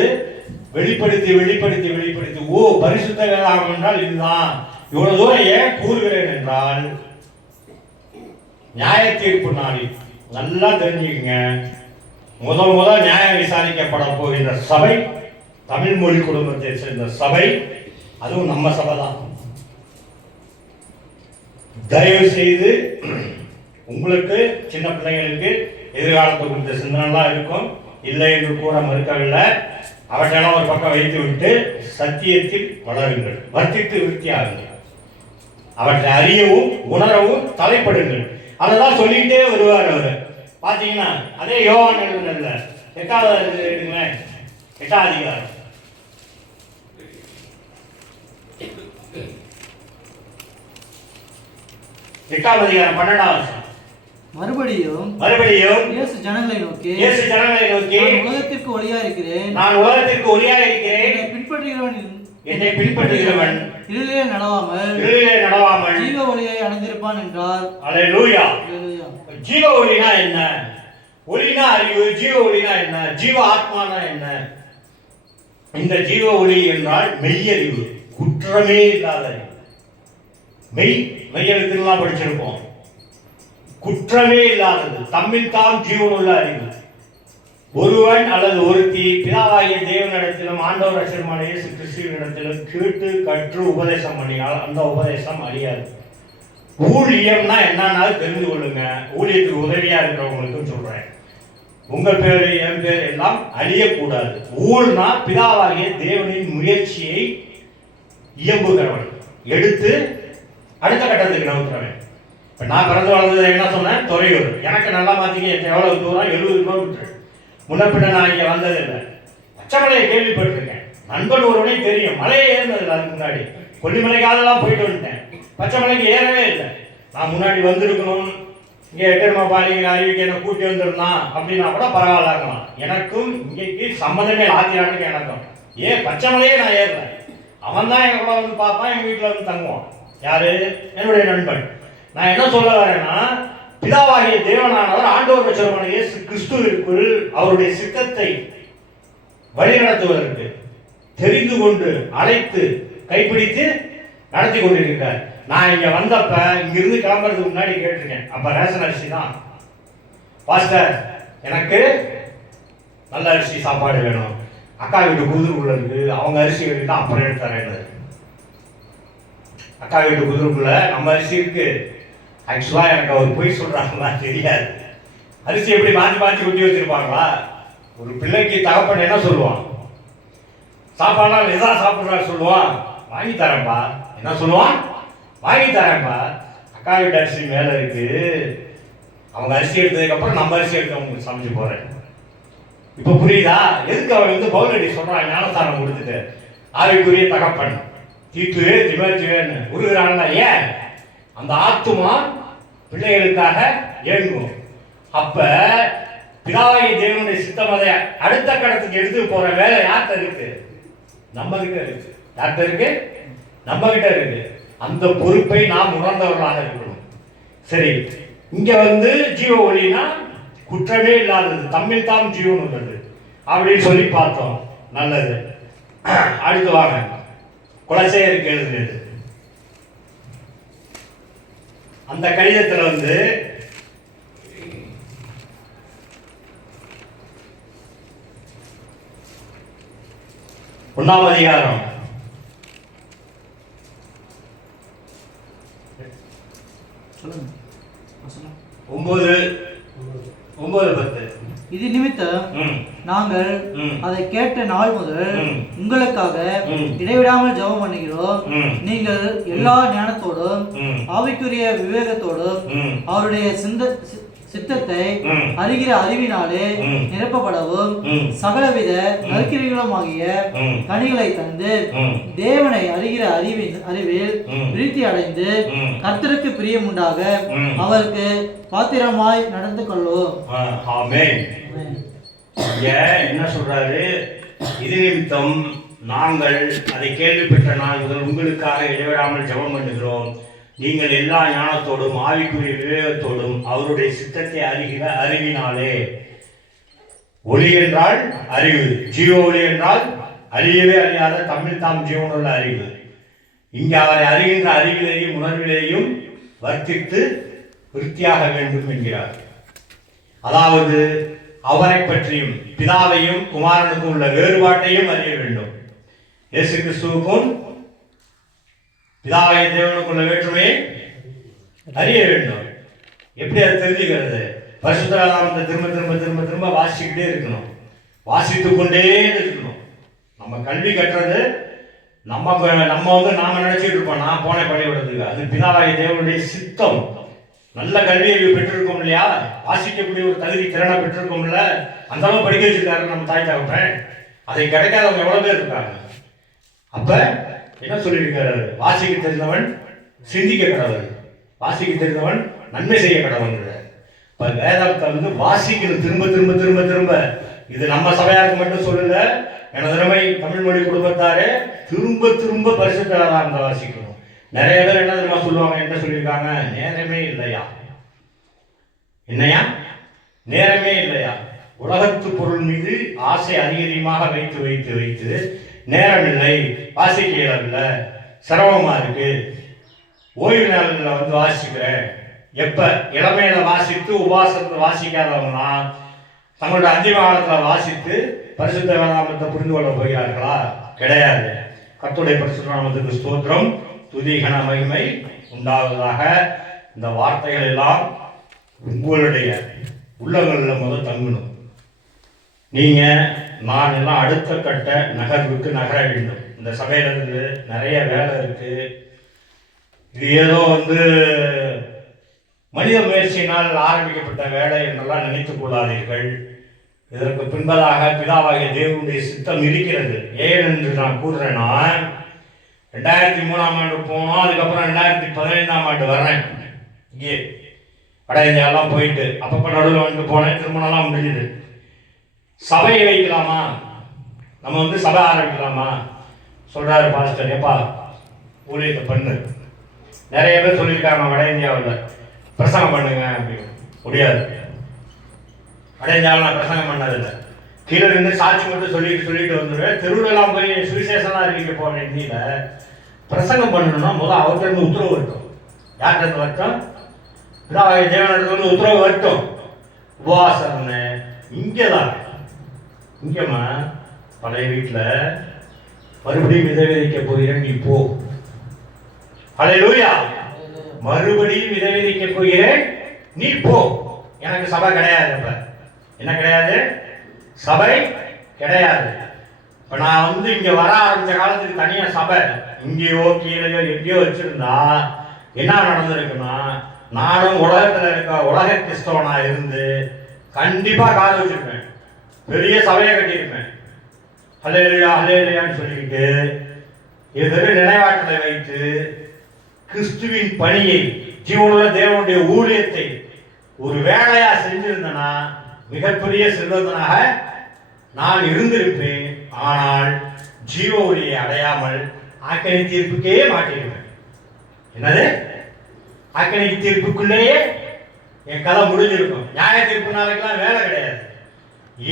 வெளிப்படுத்தி வெளிப்படுத்தி வெளிப்படுத்தி, ஓ பரிசுத்த வேதாகம் என்றால் இதுதான். இவ்வளவு தூரம் ஏன் கூறுகிறேன் என்றால், நியாய தீர்ப்பு நாளில் நல்லா தெரிஞ்சுக்கங்க, முதல் நியாயம் விசாரிக்கப்பட போகின்ற சபை தமிழ் மொழி குடும்பத்தை சேர்ந்த சபை, அதுவும் நம்ம சபை தான். தயவு செய்து உங்களுக்கு சின்ன பிள்ளைங்களுக்கு எதிர்காலத்தை குறித்த சிந்தனைலாம் இருக்கும், இல்லை என்று கூற மறுக்கவில்லை. அவற்றெல்லாம் ஒரு பக்கம் வைத்து விட்டு சத்தியத்தில் வளருங்கள், வர்த்தித்து விருத்தியாகுங்கள், அவற்றை அறியவும் உணரவும் தலைப்படுங்கள். அதெல்லாம் சொல்லிக்கிட்டே வருவார் அவர். பார்த்தீங்கன்னா அதே யோவான் எழுதுனதுல 8வது எடுங்களேன், 8வது அதிகாரம், 8வது அதிகாரம் 12வது. மறுபடியும் இயேசு ஜனங்களை நோக்கி, நான் உலகத்திற்கு ஒளியா இருக்கிறேன், என்னை பின்பற்றுகிறவன் இருளிலே நடவாமல் ஜீவ ஒளியை அடைந்திருப்பான் என்றார். அல்லேலூயா. ஜீவ ஒளினா என்ன? ஒளினா அறிவு, ஜீவ ஒளினா என்ன? ஜீவ ஆத்மானா என்ன? இந்த ஜீவ ஒளி என்றால் மெய்யறிவு, குற்றமே இல்லாத அறிவு. மெய்யெழுத்துலாம் படிச்சிருப்போம். குற்றமே இல்லாதது, தம்மில் தாம் ஜீவனுள்ள அறிவு. ஒருவன் அல்லது ஒருத்தி பிதாவாகிய தேவனிடத்திலும் ஆண்டவர் ரட்சகருமான இயேசு கிறிஸ்துவினிடத்திலும் கேட்டு கற்று உபதேசம் பண்ணினால் அந்த உபதேசம் அழியாது. ஊழியம்னா என்னன்னாலும் தெரிந்து கொள்ளுங்க. ஊழியத்துக்கு உதவியா இருக்கிறவங்களுக்கும் சொல்றேன், உங்கள் பேரு என் பேர் எல்லாம் அழியக்கூடாது. ஊழ்னா பிதாவாகிய தேவனின் முயற்சியை இயம்புகிறவன், எடுத்து அடுத்த கட்டத்துக்கு நவுத்துறவன். இப்போ நான் பிறந்து வளர்ந்தது என்ன சொன்னேன்? துறையூர். எனக்கு நல்லா மாற்றிக்க எவ்வளவு தூரம்? 70 கிலோமீட்டர். முன்னப்பிட்ட நான் இங்கே வந்ததில்லை. பச்சைமலையை கேள்விப்பட்டிருக்கேன், நண்பன் ஒருவனே தெரியும். மலையை ஏறினதில்லை, அதுக்கு முன்னாடி கொல்லிமலைக்காதெல்லாம் போயிட்டு வந்துட்டேன். பச்சைமலைக்கு ஏறவே இல்லை. நான் முன்னாடி வந்திருக்கணும், இங்கே எட்டர்மாபாலிங்கிற அறிவிக்கு என்ன கூட்டி வந்துருந்தான் அப்படின்னா கூட பரவாயில்ல இருக்கலாம். எனக்கும் இங்கேக்கு சம்மந்தமே ஆத்திராட்டுக்கு எனக்கும். பச்சைமலையே நான் ஏறுறேன். அவன் தான் எங்க கூட வந்து பார்ப்பான், எங்கள் வீட்டில் வந்து தங்குவான். யாரு? என்னுடைய நண்பன். நான் என்ன சொல்ல வரேன்னா, பிதாவாகிய தேவனானவர் ஆண்டவர் ரட்சகருமான இயேசு கிறிஸ்துவிற்குள் அவருடைய சித்தத்தை வழிநடத்துவதற்கு தெரிந்து கொண்டு அழைத்து கைப்பிடித்து நடத்தி கொண்டிருக்கிறார். நான் இங்க வந்தப்ப இங்கிருந்து கிளம்புறதுக்கு முன்னாடி கேட்டிருக்கேன். அப்ப ரேஷன் அரிசி தான், பாஸ்டர் எனக்கு நல்ல அரிசி சாப்பாடு வேணும், அக்கா வீட்டு குதிரைக்குள்ள இருக்கு, அவங்க அரிசி வேணும்னா அப்புறம் எடுத்து தரேன். அக்கா வீட்டு குதிரைக்குள்ள நம்ம அரிசி இருக்கு. ஆக்சுவலா எனக்கு அவர் போய் சொல்றாங்களா தெரியாது. அரிசி எப்படி மாற்றி மாற்றி கொட்டி வச்சிருப்பாங்களா? ஒரு பிள்ளைக்கு தகப்பன் என்ன சொல்லுவான்? சாப்பாடுலாம் எதா சாப்பிட்றா சொல்லுவான், வாங்கி தரேன்ப்பா. என்ன சொல்லுவான்? வாங்கி தரேன்ப்பா. அக்கா வீட்டு அரிசி மேல இருக்கு, அவங்க அரிசி எடுத்ததுக்கு அப்புறம் நம்ம அரிசி எடுத்து அவங்களுக்கு சமைச்சு போறேன். இப்ப புரியுதா எதுக்கு அவன் வந்து பவுலடி சொல்றான்? ஞானஸ்தானம் கொடுத்துட்டு ஆவிக்குரிய தகப்பன் தீத்துவே திமேத்துவேன்னு உருகிறான்னா ஏன்? அந்த ஆத்துமா பிள்ளைகளுக்காக ஏங்கும். அப்ப பிதாவாகிய தேவனுடைய சித்தம் அதை அடுத்த கடத்துக்கு எடுத்து போற வேலை யார்கிட்ட இருக்கு? நம்ம கிட்ட இருக்கு. யார்கிட்ட இருக்கு? நம்ம கிட்ட இருக்கு. அந்த பொறுப்பை நாம் உணர்ந்தவர்களாக இருக்கணும். சரி, இங்க வந்து ஜீவ ஒளினா குற்றமே இல்லாதது, தம்மில் தாம் ஜீவன் உள்ளது அப்படின்னு சொல்லி பார்த்தோம். நல்லது. அடுத்து வாங்க, கொலசேயருக்கு எழுதினது அந்த கடிதத்தில் வந்து ஒன்றாம் அதிகாரம் 9:10. இது நிமித்தம் நாங்கள் அதை கேட்ட நாள் முதல் உங்களுக்காக இடைவிடாமல் ஜெபம் பண்ணுகிறோம். நீங்கள் எல்லா ஞானத்தோடும் ஆவிக்குரிய விவேகத்தோடும் அவருடைய சித்தத்தை அறிகிற அறிவினாலே நிரப்பப்படவும் சகலவித நற்கிரிகளுமாகிய கனிகளை தந்து தேவனை அறிகிற அறிவில் விருத்தி அடைந்து கர்த்தருக்கு பிரியம் உண்டாக அவருக்கு பாத்திரமாய் நடந்து கொள்வோம். என்ன சொல்றாரு? இது நிமித்தம் நாங்கள் அதை கேள்விப்பட்ட நாள் முதல் உங்களுக்காக இடைவிடாமல் ஜெபம் பண்ணுகிறோம். நீங்கள் எல்லா ஞானத்தோடும் ஆவிக்குரிய விவேகத்தோடும் அவருடைய சித்தத்தை அறிகிற அறிவினாலே. ஒளி என்றால் அறிவு, ஜீவ ஒளி என்றால் அறியவே அறியாத தம்மில் தாம் ஜீவனுள்ள அறிவு. இங்கு அவரை அறிகின்ற அறிவிலேயும் உணர்விலேயும் வர்த்தித்து விருத்தியாக வேண்டும் என்கிறார். அதாவது அவரை பற்றியும் பிதாவையும் குமாரனுக்கும் உள்ள வேறுபாட்டையும் அறிய வேண்டும். இயேசு கிறிஸ்துவுக்கும் பிதாவாகிய தேவனுக்குள்ள வேற்றுமையை அறிய வேண்டும். எப்படி அதை தெரிஞ்சுக்கிறது? பரிசுத்த வேதாகமத்தை திரும்ப திரும்ப திரும்ப திரும்ப வாசிச்சுக்கிட்டே இருக்கணும், வாசித்து கொண்டே இருக்கணும். நம்ம கல்வி கட்டுறது நம்ம வந்து நாம நினைச்சிட்டு இருப்போம், நான் போனேன் பள்ளிக்கூடத்துக்கு, அது பிதாவாகிய தேவனுடைய சித்தம். நல்ல கல்வியை பெற்றிருக்கோம் இல்லையா? வாசிக்கக்கூடிய ஒரு தகுதி திறனை பெற்றிருக்கோம்ல, அந்த அளவு படிக்க வச்சிருக்காரு நம்ம தாய் தகப்பன். அதை கிடைக்காதவங்க எவ்வளவு பேர் இருக்காங்க. அப்ப என்ன சொல்லியிருக்காரு? வாசிக்க தெரிந்தவன் சிந்திக்க கடவுள், வாசிக்க தெரிந்தவன் நன்மை செய்ய கடவுள். இப்ப வேதத்தை வந்து வாசிக்கணும் திரும்ப திரும்ப திரும்ப திரும்ப. இது நம்ம சபையாருக்கு மட்டும் சொல்லல, எனது திறமை தமிழ் மொழி குடும்பத்தாரே திரும்ப திரும்ப பரிசுத்த வேதாகமத்தை வாசிக்கணும். நிறைய பேர் என்ன தெரியுமா சொல்லுவாங்க? என்ன சொல்லியிருக்காங்க? நேரமே இல்லையா. என்னையா? நேரமே இல்லையா. உலகத்து பொருள் மீது ஆசை அதிகமாக வைத்து வைத்து வைத்து நேரம் இல்லை, வாசிக்க இயலவில்லை, சிரமமா இருக்கு, ஓய்வு நாளில் வந்து வாசிக்கிறேன். எப்ப இளமையில வாசித்து உபாசத்தை வாசிக்காதவங்கன்னா தங்களுடைய அந்திம காலத்தில் வாசித்து பரிசுத்த வேதாகமத்தை புரிந்து கொள்ள போகிறார்களா? கிடையாது. கர்த்தருடைய பரிசுத்த நாமத்துக்கு ஸ்தோத்திரம், துதி கன மகிமை உண்டாவதாக. இந்த வார்த்தைகள் எல்லாம் உங்களுடைய உள்ளங்களில் முதல் தங்கணும். நீங்க நான் எல்லாம் அடுத்த கட்ட நகர்வுக்கு நகர வேண்டும். இந்த சபையிலிருந்து நிறைய வேலை இருக்கு. இது ஏதோ வந்து மனித முயற்சியினால் ஆரம்பிக்கப்பட்ட வேலை என்றெல்லாம் நினைத்துக் கொள்ளாதீர்கள். இதற்கு பின்பதாக பிதாவாகிய தேவனுடைய சித்தம் இருக்கிறது. ஏன் என்று நான் கூறுறேன்னா, 2003 போனோம், அதுக்கப்புறம் 2015 வர்றேன். இங்கே வட இந்தியாவெல்லாம் போயிட்டு அப்பப்போ நடுவில் வந்துட்டு போனேன், திருமணம்லாம் முடிஞ்சுது. சபையை வைக்கலாமா, நம்ம வந்து சபை ஆரம்பிக்கலாமா சொல்றாரு பாஸ்டர். எப்பா ஊழியத்தை பண்ணு. நிறைய பேர் சொல்லியிருக்காங்க வட இந்தியாவில். பிரசங்கம் பண்ணுங்க அப்படின்னு முடியாது. அடைஞ்சாலும் நான் பிரசங்கம் பண்ணதில்லை. கீழே இருந்து சாட்சி மட்டும் சொல்லிட்டு வந்துடுவேன். தெருவிலெல்லாம் போய் சுவிசேஷம்லாம் அறிவிக்க போன இந்தியில பிரசங்கம் பண்ணணும்னா முதல் அவர்கிட்ட இருந்து உத்தரவு வரட்டும். யார்கிட்ட இருந்து வரட்டும்? தேவனிடத்துல இருந்து உத்தரவு வரட்டும். உபவாசம்னு இங்கேதான் இங்கேம்மா பழைய வீட்டில் மறுபடியும் விதை விதைக்க போகிறேன், நீ போ. ஹல்லேலூயா. மறுபடியும் விதை விதைக்க போகிறேன், நீ போ. எனக்கு சபை கிடையாது. அப்ப என்ன கிடையாது? சபை கிடையாது. இப்ப நான் வந்து இங்க வர ஆரம்பிச்ச காலத்துக்கு தனியா சபை இங்கேயோ கீழேயோ எங்கேயோ வச்சிருந்தா என்ன நடந்திருக்குன்னா, நானும் உலகத்துல இருக்க உலக கிறிஸ்தவனா இருந்து கண்டிப்பா காது வச்சிருப்பேன், பெரிய சபையை கட்டியிருப்பேன். ஹல்லேலூயா ஹல்லேலூயான்னு சொல்லிக்கிட்டு எதிர நினைவாற்றலை வைத்து கிறிஸ்துவின் பணியை, ஜீவனுள்ள தேவனுடைய ஊழியத்தை ஒரு வேலையா செஞ்சிருந்தனா மிகப்பெரிய செல்வந்தனாக நான் இருந்திருப்பேன். ஆனால் ஜீவ ஒளியை அடையாமல் ஆக்கணி தீர்ப்புக்கே மாட்டிருப்பேன். என்னது? ஆக்கணி தீர்ப்புக்குள்ளேயே என் கதை முடிஞ்சிருக்கும். நியாய தீர்ப்பு நாளைக்கெல்லாம் வேலை கிடையாது.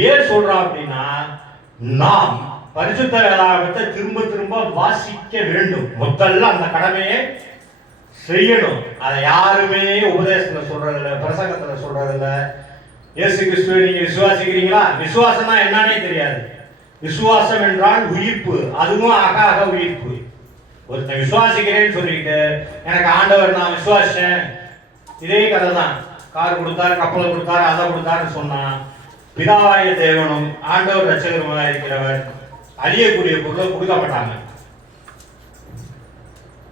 ஏன் சொல்றோம் அப்படின்னா, நாம் பரிசுத்த வேதாகமத்தை திரும்ப திரும்ப வாசிக்க வேண்டும். முதல்ல அந்த கடமையை செய்யணும். அதை யாருமே உபதேசத்துல சொல்றதில்ல, பிரசங்கத்துல சொல்றதில்ல. இயேசு கிறிஸ்துவை நீங்க விசுவாசிக்கிறீங்களா? விசுவாசம்னா என்னன்னே தெரியாது. விசுவாசம் என்றால் உயிர்ப்பு, அதுவும் அக உயிர்ப்பு. ஒருத்தன் விசுவாசிக்கிறேன்னு சொல்லிட்டு எனக்கு ஆண்டவர் நான் விசுவாசேன், இதே கதை தான். கார் கொடுத்தாரு, கப்பலை கொடுத்தாரு, அதை கொடுத்தாருன்னு சொன்னா, பிதாவாய தேவனும் ஆண்டவர் ரட்சகருமாக இருக்கிறவர் அழியக்கூடிய பொருளை கொடுக்க மாட்டாங்க.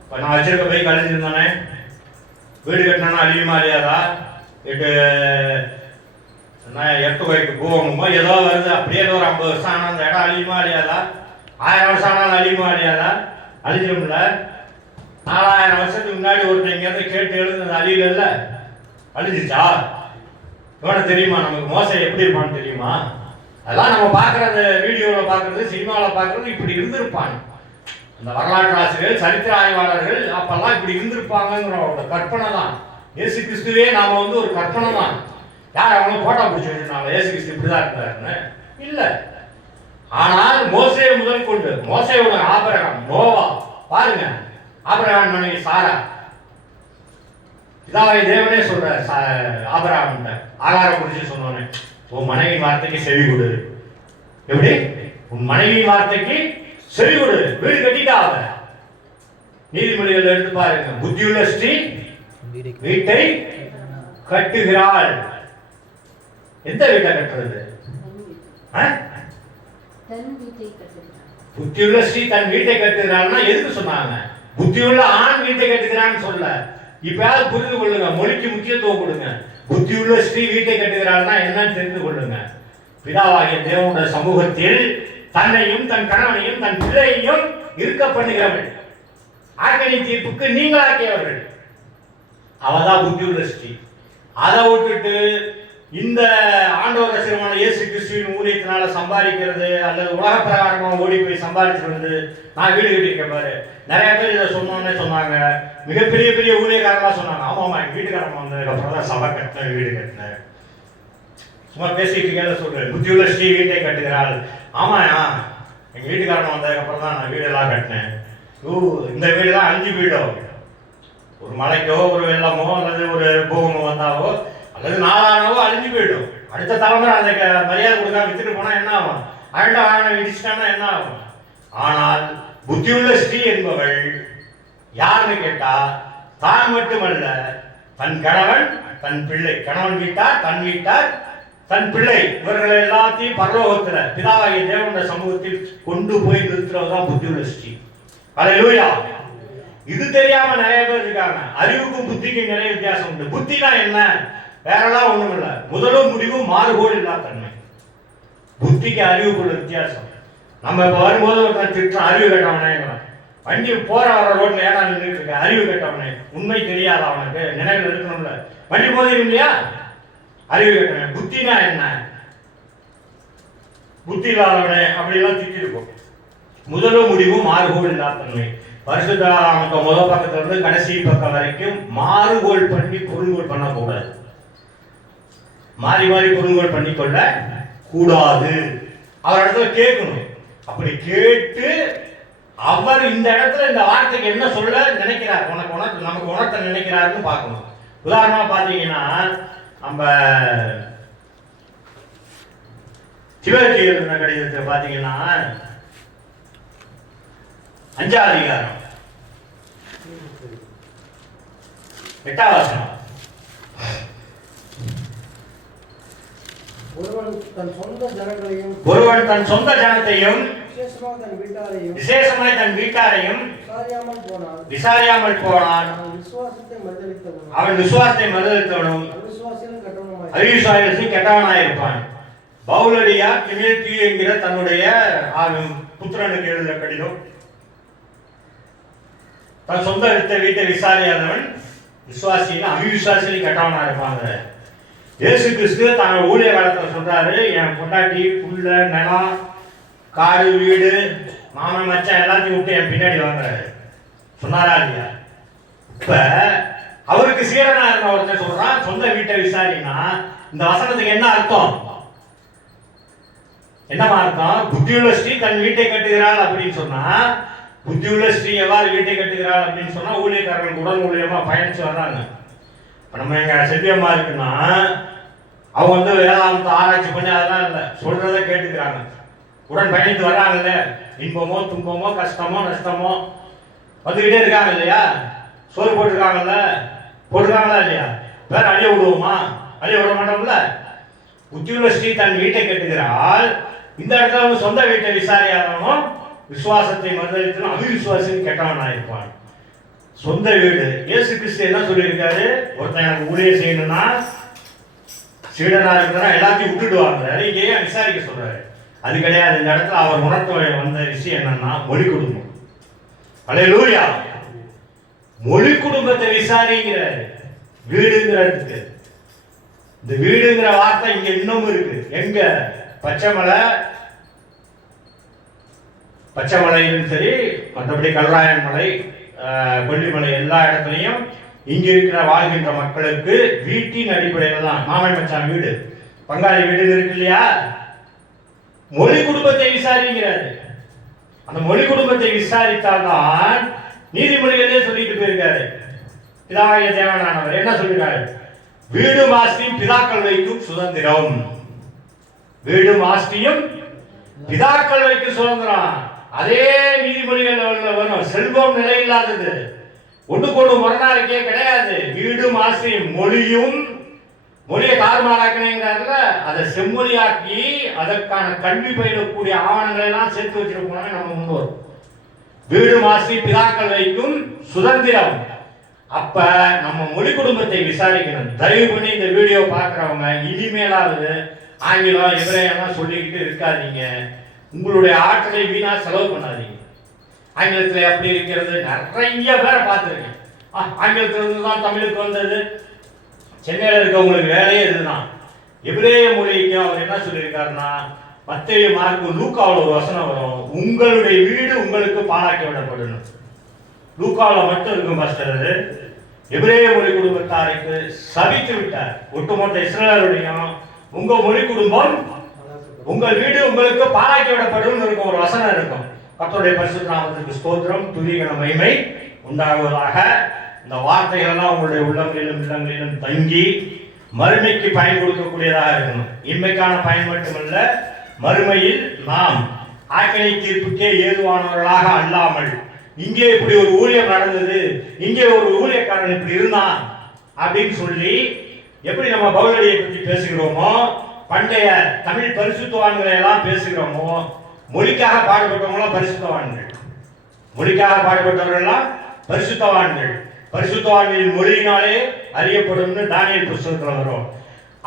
இப்போ நான் வச்சிருக்க போய் கழிஞ்சிருந்தானே, வீடு கட்டினா அழியுமா அழியாதா? எட்டு கோய்க்கு போகணுமோ ஏதோ வருது, அப்படியே ஒரு 50 வருஷம் ஆனால் அந்த இடம் அழியுமா அழியாதா? 1000 வருஷம் ஆனாலும் அழியுமா அழியாதா? அழிஞ்சிடும்ல. 4000 வருஷத்துக்கு முன்னாடி ஒருத்தர் இங்கேருந்து கேட்டு எழுதுனது அழியல, அழிஞ்சிச்சா? இவனை தெரியுமா? நமக்கு மோசை எப்படி இருப்பான்னு தெரியுமா? அதெல்லாம் நம்ம பார்க்கறது, வீடியோவில் பார்க்கறது, சினிமாவில் பார்க்கறது, இப்படி இருந்திருப்பாங்க அந்த வரலாற்று ஆசிரியர்கள், சரித்திர ஆய்வாளர்கள் அப்பெல்லாம் இப்படி இருந்திருப்பாங்கிற கற்பனை தான். இயேசு கிறிஸ்துவே நாம வந்து ஒரு கற்பனை தான். யார் அவங்களும் போட்டோ பிடிச்சி வச்சிருந்தாங்க இயேசு கிறிஸ்து இப்படிதான் இருந்தாருன்னு? இல்லை. ஆனால் மோசையை முதல் கொண்டு, மோசையோட ஆபிரகாம், நோவா பாருங்க, ஆபிரகாம் மனைவி சாரா, பிதாவை தேவனே சொல்ற ஆபிரகாம் ஆகாரம் குறிச்சு சொன்னோன்னே, உன் மனைவியின் வார்த்தைக்கு செவி கொடு. எப்படி? உன் மனைவியின் வார்த்தைக்கு செவி கொடு. வீடு கட்டிட்டாங்க. நீதிமொழிகள் எடுத்து பாருங்க, புத்தியுள்ள ஸ்ரீ வீட்டை கட்டுகிறாள். எந்த வீட்டை கட்டுறது? புத்தியுள்ள ஸ்ரீ தன் வீட்டை கட்டுகிறாள்னா எதுக்கு சொன்னாங்க? புத்தியுள்ள ஆண் வீட்டை கட்டுகிறான்னு சொல்ல. இப்பயாவது புரிந்து கொள்ளுங்க, மொழிக்கு முக்கியத்துவம் கொடுங்க. புத்தியுள்ள ஸ்ரீ வீட்டை கட்டுகிறாள்னா என்னன்னு தெரிந்து கொள்ளுங்க. பிதாவாகிய தேவனுடைய சமூகத்தில் தன்னையும் தன் கணவனையும் தன் பிள்ளையையும் இருக்க பண்ணுகிறவள், ஆக்கணி தீர்ப்புக்கு நீங்களாக்கியவர்கள், அவதான் புத்தியுள்ள ஸ்ரீ. அதை விட்டுட்டு இந்த ஆண்டவர் ரசிகமான இயேசு கிறிஸ்துவின் ஊழியத்தினால சம்பாதிக்கிறது அல்லது உலக பிரகாரமாக ஓடி போய் சம்பாதிச்சிருந்து நான் வீடு கட்டியிருக்கேன் பாரு. நிறைய பேர் இதை சொன்னோன்னே சொன்னாங்க, மிகப்பெரிய பெரிய ஊழியக்காரங்களாம் சொன்னாங்க, ஆமாம்மா எங்கள் வீட்டுக்காரங்க வந்ததுக்கு அப்புறம் தான் சபை கட்டினேன், வீடு கட்டினேன். சும்மா பேசிட்டு இருக்கேன் சொல்றேன், புத்தியுள்ள ஸ்ரீ வீட்டை கட்டுகிறாள். ஆமாயா, எங்கள் வீட்டுக்காரங்க வந்ததுக்கு அப்புறம் தான் நான் வீடெல்லாம் கட்டினேன். இந்த வீடு தான் 5 வீடோ, ஒரு மழைக்கோ ஒரு வெள்ளமோ அல்லது ஒரு பூகமோ வந்தாவோ அல்லது நாளானவோ அழிஞ்சு போயிடும். அடுத்த தலைமுறை அந்த மரியாதை கொடுக்காம வித்துட்டு போனா என்ன ஆகும்? அழண்ட வாழ இடிச்சிட்டானா என்ன ஆகும்? ஆனால் புத்தியுள்ள ஸ்ரீ என்பவள் யாருன்னு கேட்டா, தான் மட்டுமல்ல, தன் கணவன் தன் பிள்ளை, கணவன் வீட்டார் தன் வீட்டார் தன் பிள்ளை, இவர்களை எல்லாத்தையும் பரலோகத்துல பிதாவாகிய தேவனுடைய சமூகத்தில் கொண்டு போய் நிறுத்துறதுதான் புத்தியுள்ள ஸ்ரீ. ஹல்லேலூயா. இது தெரியாம நிறைய பேர் இருக்காங்க. அறிவுக்கும் புத்திக்கும் நிறைய வித்தியாசம் உண்டு. புத்தினா என்ன? வேறெல்லாம் ஒண்ணும் இல்லை, முதலும் முடிவும் மாறுகோள் இல்லா தன்மை. புத்திக்கு அறிவுக்குள்ள வித்தியாசம். நம்ம இப்ப வரும்போது ஒரு திட்டம், அறிவு கட்டவனே, வண்டி போற வர ரோட்ல ஏடா நின்றுட்டு இருக்க, அறிவு கட்டவனே, உண்மை தெரியாத அவனுக்கு நினைவில் இருக்கணும்ல, வண்டி போதிரும் இல்லையா? அறிவு கட்டவன். புத்தினா என்ன? புத்தி இல்லாதவனே அப்படிலாம் திட்டிருக்கும். முதலும் முடிவும் மாறுகோள் இல்லா தன்மை. பரிசுத்த வேதாகமத்தை முதல் பக்கத்துல இருந்து கடைசி பக்கம் வரைக்கும் மாறுகோள் பண்ணி பொருள்கோள் பண்ணக்கூடாது. மாறி மாறி பொருள்கோள் பண்ணி கொள்ள கூடாது. அவர் இடத்துல கேட்கணும். அப்படி கேட்டு அவர் இந்த இடத்துல இந்த வார்த்தைக்கு என்ன சொல்ல நினைக்கிறார், நமக்கு உணர்த்த நினைக்கிறாருன்னு பார்க்கணும். உதாரணமா பாத்தீங்கன்னா நம்ம திமோத்தி எழுதின கடிதத்தை பாத்தீங்கன்னா 5ஆம் அதிகாரம் 8ஆம் வசனம். ஒருவன் தன் சொந்த ஜனத்தையும் விசேஷமாய் தன் வீட்டாரையும் விசாரியாமல் போனான். அவன் விசுவாசத்தை மறுதலித்தவனும் அவிசுவாசியும் கெட்டவனாயிருப்பான். பவுலடியா திமோத்தி என்கிற தன்னுடைய புத்திரனுக்கு எழுதின கடிதம். தன் சொந்த வீட்டை விசாரியாதவன் விசுவாசியும் அவிசுவாசியும் கெட்டவனா இருப்பாங்க. இயேசு கிறிஸ்து தன்னோட ஊழிய காலத்துல சொல்றாரு, என் பொண்டாட்டி புள்ள நிலம் காடு வீடு மாமன் மச்சான் எல்லாத்தையும் விட்டு என் பின்னாடி வாங்குறாரு சொன்னாரா இல்லையா? இப்ப அவருக்கு சீரனா இருந்த ஒருத்தர் சொல்றான் சொந்த வீட்டை விசாரினா இந்த வசனத்துக்கு என்ன அர்த்தம்? என்னமா அர்த்தம்? புத்தியுள்ள ஸ்ரீ தன் வீட்டை கட்டுகிறாள் அப்படின்னு சொன்னா, புத்தியுள்ள ஸ்ரீ எவ்வாறு வீட்டை கட்டுகிறாள் அப்படின்னு சொன்னா ஊழியக்காரர்கள் உடல் மூலியமா பயணிச்சு வர்றாங்க. நம்ம எங்க செல்வியம்மா இருக்குன்னா அவங்க வேதாந்தத்தை ஆராய்ச்சி பண்ணி அதெல்லாம் இல்லை, சொல்றதை கேட்டுக்கிறாங்க. உடன் பயணித்து வர்றாங்கல்ல, இன்பமோ துன்பமோ கஷ்டமோ நஷ்டமோ வந்துகிட்டே இருக்காங்க இல்லையா? சோறு போட்டுருக்காங்களா இல்லையா? வேற அழிய விடுவோமா? அழிய விட மாட்டோம்ல. புத்தியுள்ள ஸ்ரீ தன் வீட்டை கட்டுகிறாள். இந்த இடத்துல வந்து சொந்த வீட்டை விசாரியாதவனும் விசுவாசத்தை மறுதலித்தனும் அவிசுவாசியும் கெட்டவன் ஆயிருப்பான். சொந்த வீடு. இயேசு கிறிஸ்து என்ன சொல்லியிருக்காரு? ஒருத்தன் எனக்கு ஊழியம் செய்யணும்னா சீடனா இருக்கிறா எல்லாத்தையும் விட்டுடுவாங்க, இங்க ஏன் விசாரிக்க சொல்றாரு? அது கிடையாது. இந்த இடத்துல அவர் உணர்த்த வந்த விஷயம் என்னன்னா மொழி குடும்பம். அல்லேலூயா. மொழி குடும்பத்தை விசாரிக்கிறாரு. வீடுங்கிறதுக்கு இந்த வீடுங்கிற வார்த்தை இங்க இன்னமும் இருக்கு. எங்க? பச்சைமலையும் சரி, மற்றபடி கல்ராயன் மலை, கொல்லிமலை எல்லா இடத்துலையும் இங்க இருக்கிற வாழ்கின்ற மக்களுக்கு வீட்டின் அடிப்படையில் தான் மாமன் மச்சான் வீடு பங்காளி வீடு இருக்கு இல்லையா? மொழி குடும்பத்தை விசாரிக்கிறாரு. அந்த மொழி குடும்பத்தை விசாரித்தால்தான் நீதிமொழிகளே சொல்லிட்டு போயிருக்காரு. பிதாவாகிய தேவனானவர் என்ன சொல்லிருக்காரு? வீடு ஆஸ்தியும் பிதாக்கள் வைக்கும் சுதந்திரம். வீடு ஆஸ்தியும் பிதாக்கள் வைக்கும் சுதந்திரம். அதே நீதிமொழிகள் வரும். செல்வம் நிலை இல்லாதது, ஒண்ணுக்கொண்டு முரணாருக்கே கிடையாது. வீடு ஆஸ்தியும் மொழியை தாறுமாறாக்கினாங்கல்ல, அதை செம்மொழியாக்கி அதற்கான கல்வி பயிலக்கூடிய ஆவணங்களை எல்லாம் சேர்த்து வச்சுட்டு போனாங்க நம்ம முன்னோர். வீடு மாசி பிதாக்கள் வைக்கும் சுதந்திரம். அப்ப நம்ம மொழி குடும்பத்தை விசாரிக்கணும். தயவு பண்ணி இந்த வீடியோ பார்க்கிறவங்க இனிமேலாவது ஆங்கிலம் எபிரேயெல்லாம் சொல்லிக்கிட்டு இருக்காதீங்க. உங்களுடைய ஆற்றலை வீணா செலவு பண்ணாதீங்க. ஆங்கிலத்தில் எப்படி இருக்கிறது? நிறைய பேரை பார்த்துருக்கேன். ஆங்கிலத்திலிருந்து தான் தமிழுக்கு வந்தது. சென்னையில் இருக்கவங்களுக்கு வேலையே இதுதான். எபிரேய மொழிக்கு அவர் என்ன சொல்லியிருக்காருன்னா, மத்தேயு மார்க்கு லூக்காவில் ஒரு வசனம் வரும், உங்களுடைய வீடு உங்களுக்கு பாழாக்கி விடப்படணும். லூக்காவில் மட்டும் இருக்கும் பாஸ்டர். அது எபிரேய மொழி குடும்பத்தாருக்கு சபித்து விட்டார். ஒட்டுமொத்த இஸ்ரேலுடையும் உங்க மொழி குடும்பம் உங்கள் வீடு உங்களுக்கு பாழாக்கி விடப்படும் இருக்கும் ஒரு வசனம் இருக்கும். கர்த்தருடைய பரிசுத்த நாமத்துக்கு ஸ்தோத்திரம், துதி கன மகிமை உண்டாகுவதாக. இந்த வார்த்தைகள் எல்லாம் உங்களுடைய உள்ளங்களிலும் இல்லங்களிலும் தங்கி மறுமைக்கு பயன் கொடுக்கக்கூடியதாக இருக்கணும். இன்மைக்கான பயன் மட்டுமல்ல, மறுமையில் நாம் ஆக்கினை தீர்ப்புக்கே ஏதுவானவர்களாக அல்லாமல், இங்கே இப்படி ஒரு ஊழியம் நடந்தது, இங்கே ஒரு ஊழியக்காரன் இப்படி இருந்தான் அப்படின்னு சொல்லி எப்படி நம்ம பவுலடியை பற்றி பேசுகிறோமோ, பண்டைய தமிழ் பரிசுத்தவான்களை எல்லாம் பேசுகிறோமோ, மொழிக்காக பாடுபட்டவங்களாம் பரிசுத்தவான்கள், மொழிக்காக பாடுபட்டவர்கள் எல்லாம் பரிசுத்தவான்கள். பரிசுத்தவான்களின் மொழியினாலே அறியப்படும்னு தானியேல் புத்தகத்தில் வரும்.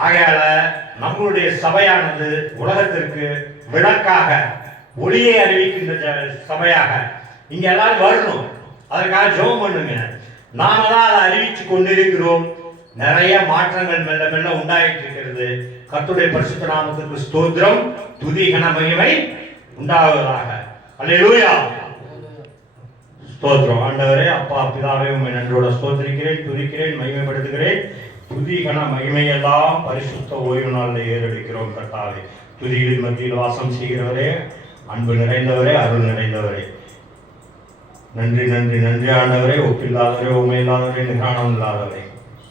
ஆகையால நம்மளுடைய சபையானது உலகத்திற்கு விளக்காக ஒளியை அறிவிக்கின்ற சபையாக இங்க எல்லாரும் வரணும். அதற்காக ஜெபம் பண்ணுங்க. நாம தான் அதை அறிவிச்சு கொண்டிருக்கிறோம். நிறைய மாற்றங்கள் மெல்ல மெல்ல உண்டாயிட்டு இருக்கிறது. கர்த்தருடைய பரிசுத்த நாமத்துக்கு ஸ்தோத்திரம், துதி கன மகிமை உண்டாவதாக. அல்லேலூயா. ஸ்தோத்திரம். ஆண்டவரே, அப்பா பிதாவே, உம்மை நன்றோட ஸ்தோத்திரிக்கிறேன், துதிக்கிறேன், மகிமைப்படுத்துகிறேன். துதி கன மகிமையெல்லாம் பரிசுத்த ஓய்வு நாளில் ஏறெடுக்கிறோம் கர்த்தாவே. துதியில் மத்தியில் வாசம் செய்கிறவரே, அன்பு நிறைந்தவரே, அருள் நிறைந்தவரே, நன்றி நன்றி நன்றி ஆண்டவரே. ஒப்பில்லாதவரே, உண்மை இல்லாதவரே, நிகாணம் இல்லாதவரே,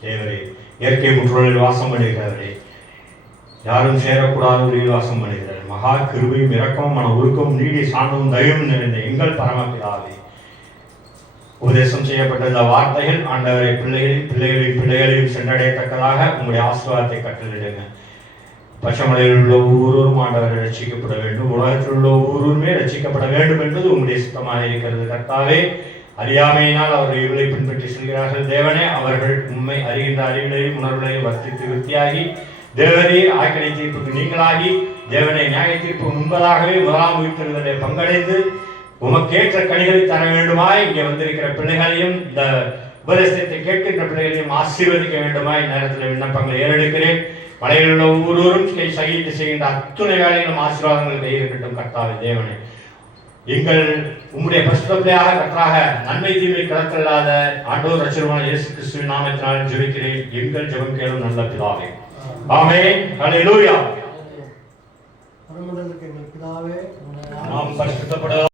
தேவரே, இயற்கை முற்றோலில் வாசம் பண்ணுகிறவரே, யாரும் சேரக்கூடாதவரில் வாசம் பண்ணுகிறார். மகா கிருபையும் இரக்கமும் மன உருக்கம் நீடி சாந்தமும் தயவும் நிறைந்த எங்கள் பரமபிதாவே, உபதேசம் செய்யப்பட்ட இந்த வார்த்தைகள் ஆண்டவரை பிள்ளைகளையும் சென்றடையத்தக்கதாக உங்களுடைய ஆசீர்வாதத்தை கட்டளிடுங்க. பச்சைமலையில் உள்ள ஒவ்வொருவரும் ஆண்டவரை ரட்சிக்கப்பட வேண்டும், உலகத்தில் உள்ள ஒவ்வொருவருமே ரட்சிக்கப்பட வேண்டும் என்பது உங்களுடைய சுத்தமாக இருக்கிறது கர்த்தாவே. அறியாமையினால் அவர்கள் இவர்களை பின்பற்றி செல்கிறார்கள் தேவனே. அவர்கள் உண்மை அறிகின்ற அறிவிலையும் உணர்வுகளையும் வர்த்தித்து விருத்தியாகி தேவனே ஆக்கினை தீர்ப்புக்கு நீங்களாகி தேவனை நியாய தீர்ப்பு முன்பதாகவே முதலாம் உயிர்த்தெழுதலை பங்கடைந்து உமக்கேற்ற கனிகளை தர வேண்டுமாய் இங்கே வந்திருக்கிற பிள்ளைகளையும் இந்த உபதேசத்தை கேட்கின்ற பிள்ளைகளையும் ஆசீர்வதிக்க வேண்டுமாய் நேரத்தில் விண்ணப்பங்களை ஏறெடுக்கிறேன். மலையில் உள்ள ஒவ்வொருவரும் சகித்து செய்கின்ற அத்துணை வேலைகளும் ஆசீர்வாதங்கள் கையிருக்கட்டும் கர்த்தாவே. தேவனே, எங்கள் உம்முடைய பரிசுத்த பிள்ளையாக கர்த்தராக நன்மை தீமை கலக்கல்லாத ஆண்டவர் ரட்சகருமான இயேசு கிறிஸ்துவின் நாமத்தினால் ஜெபிக்கிறேன். எங்கள் ஜெபம் கேளும் நல்ல பிதாவே. ஆமென். ஹல்லேலூயா. பரமண்டலத்தின் பிதாவே, நாம் பரிசுத்தப்பட